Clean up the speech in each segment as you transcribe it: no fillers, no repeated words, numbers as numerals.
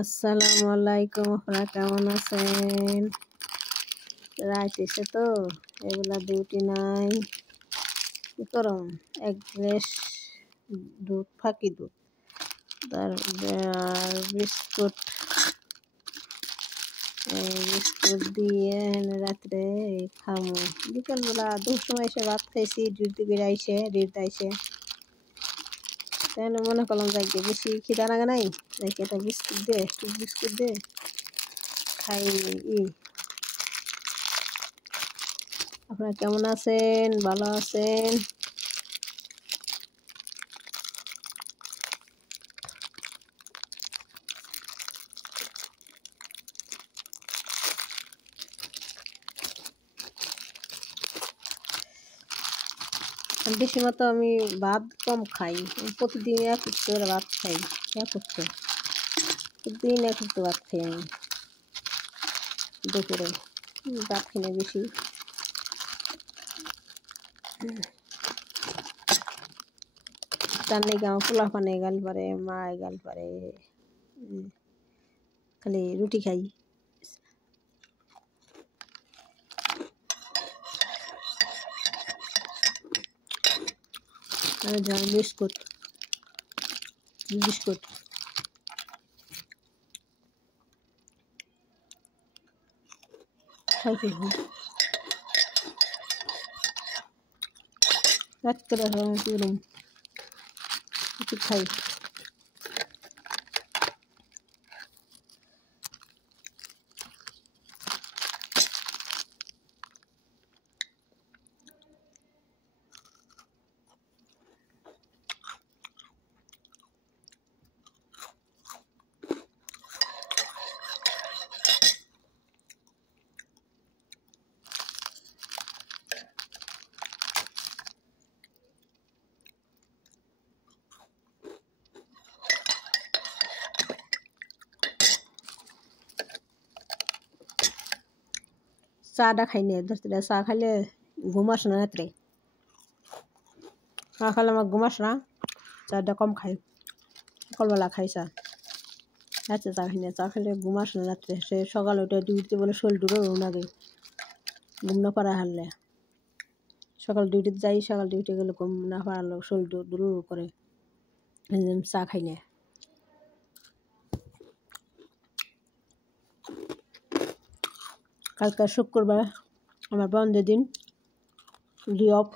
আসসালামু আলাইকুম, আপনারা কেমন আছেন? রাত এসে তো এগুলা ডিউটি নাই, কি করম? এক গ্লাস দুধ, ফাঁকি দুধ, তার বিস্কুট, বিস্কুট দিয়ে রাত্রে খামো। বিকালবেলা দুপুর সময় এসে ভাত খাইছি, ডিউটি করে আইসে তাহলে মনে করলাম যাকে বেশি খিদা লাগে নাই, যাকে একটা বিস্কুট দে খাই। আপনারা কেমন আছেন? ভালো আছেন? বেশি মতো আমি ভাত কম খাই, প্রতিদিন এক করে ভাত খাই, প্রতিদিন এক ভাত খাই আমি দুপুরে। ভাত খেলে বেশি তার নাকি আমার পোলা পানে গাল পারে, মা গাল পারে, খালি রুটি খাই। আমি যাই বিস্কুট খাই রাত করে খাই। চাটা খাই না, চা খাইলে ঘুম আসে না রাত্রে। চা খাইলে আমার ঘুম আসে না, চাটা কম খাই। সকালবেলা খাই চা, রাত্রে চা খাই না। চা খাইলে ঘুম আসে না রাত্রে। সে সকালে উঠে ডিউটিতে বলে শরীর ডুবে লাগে, ঘুম না পারা হারলে। সকাল ডিউটিতে যাই, সকাল ডিউটি গেলে ঘুম না পারলে শরীর ডুরু করে, চা খাই না। কালকে শুক্রবার, আমার বন্ধের দিন, অফ।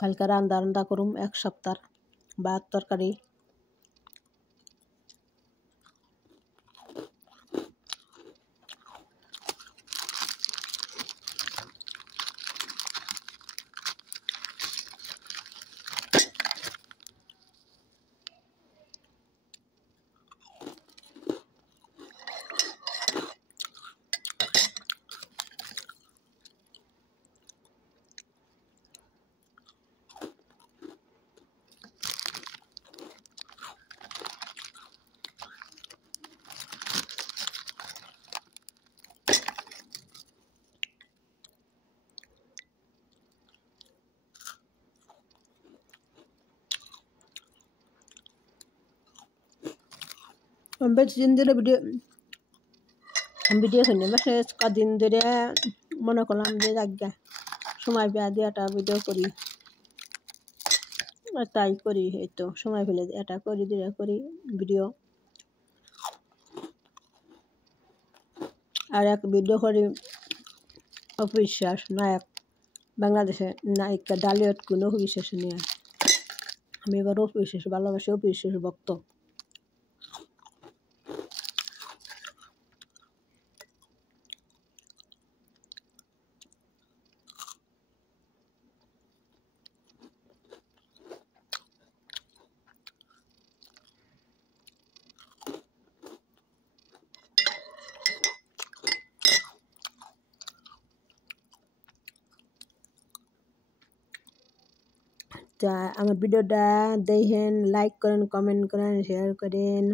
কালকে রান্না করুম এক সপ্তাহ ভাত তরকারি। বেশি দিন ধরে ভিডিও করি না, কদিন ধরে মনে করলাম যে আজ্ঞা সময় পেয়ে দিয়ে একটা ভিডিও করি, তাই করি। এই তো সময় পেলে এটা করি, করি ভিডিও। আর এক ভিডিও করি অবিশ্বাস নায়ক, বাংলাদেশের নায়িকা ডালিউড কোনো অবিশ্বাস নিয়ে। আমি এবার অবিশ্বাস ভালোবাসি, অবিশ্বাস ভক্ত। তা আমার ভিডিওটা দেখেন, লাইক করেন, কমেন্ট করেন, শেয়ার করেন।